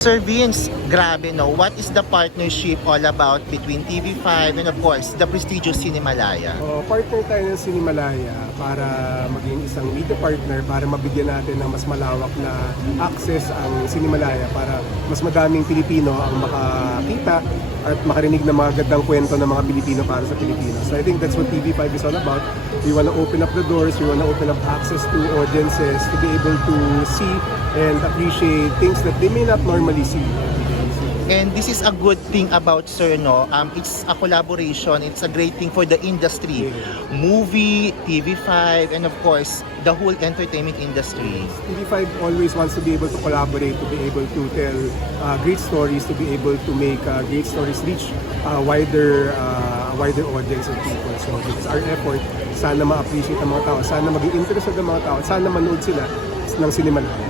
Sir Vince, grabe no, what is the partnership all about between TV5 and of course, the prestigious Cinemalaya? Partner tayo ng Cinemalaya para maging isang media partner para mabigyan natin ng mas malawak na access ang Cinemalaya para mas madaming Pilipino ang makakita at makarinig ng mga gandang kwento ng mga Pilipino para sa Pilipinas. So I think that's what TV5 is all about. We want to open up the doors, we want to open up access to audiences to be able to see and appreciate things that they may not normally see. And this is a good thing about Sir, no? It's a collaboration, it's a great thing for the industry. Movie, TV5, and of course, the whole entertainment industry. TV5 always wants to be able to collaborate, to be able to tell great stories, to be able to make great stories reach wider audience of people. So this is our effort. Sana ma-appreciate ang mga tao, sana maging interested ang mga tao, sana manood sila ng Cinemalaya.